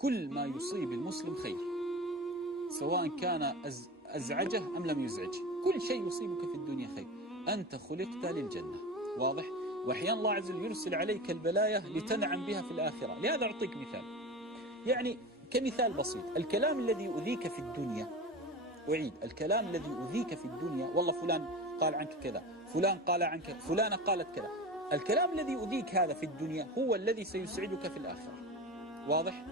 كل ما يصيب المسلم خير، سواء كان أزعجه أم لم يزعجه، كل شيء يصيبك في الدنيا خير. أنت خلقت للجنة، واضح؟ وأحيانا الله عز وجل يرسل عليك البلايا لتنعم بها في الآخرة. لهذا أعطيك مثال، يعني كمثال بسيط، الكلام الذي يؤذيك في الدنيا، أعيد، الكلام الذي يؤذيك في الدنيا، والله فلان قال عنك كذا، فلان قال عنك، فلانة قالت كذا، الكلام الذي يؤذيك هذا في الدنيا هو الذي سيسعدك في الآخرة، واضح؟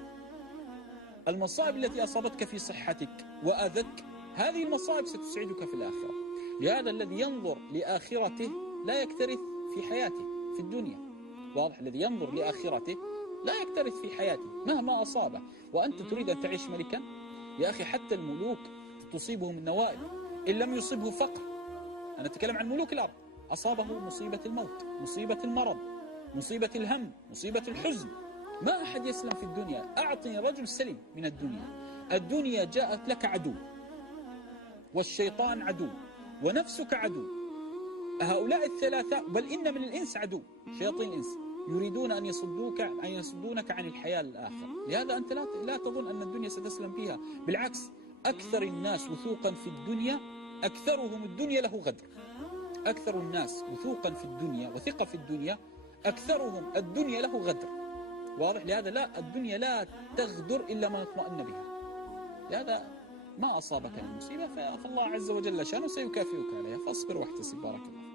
المصائب التي أصابتك في صحتك وأذك، هذه المصائب ستسعدك في الآخرة. لهذا الذي ينظر لآخرته لا يكترث في حياته في الدنيا، واضح؟ الذي ينظر لآخرته لا يكترث في حياته مهما أصابه. وأنت تريد أن تعيش ملكا؟ يا أخي حتى الملوك تصيبهم النوائب، إن لم يصبه فقر، أنا أتكلم عن ملوك الأرض، أصابه مصيبة الموت، مصيبة المرض، مصيبة الهم، مصيبة الحزن، ما أحد يسلم في الدنيا. أعطني رجل سلم من الدنيا. الدنيا جاءت لك عدو، والشيطان عدو، ونفسك عدو، هؤلاء الثلاثة، بل إن من الإنس عدو، شياطين الإنس يريدون أن يصدونك عن الحياة الآخرة. لهذا أنت لا تظن أن الدنيا ستسلم فيها، بالعكس، أكثر الناس وثوقا في الدنيا أكثرهم الدنيا له غدر. أكثر الناس وثوقا في الدنيا وثقة في الدنيا أكثرهم الدنيا له غدر، واضح؟ لهذا لا، الدنيا لا تغدر إلا من اطمأن بها. لهذا ما أصابك من مصيبة فالله عز وجل شانه سيكافئك عليها، فاصبر واحتسب. بارك الله.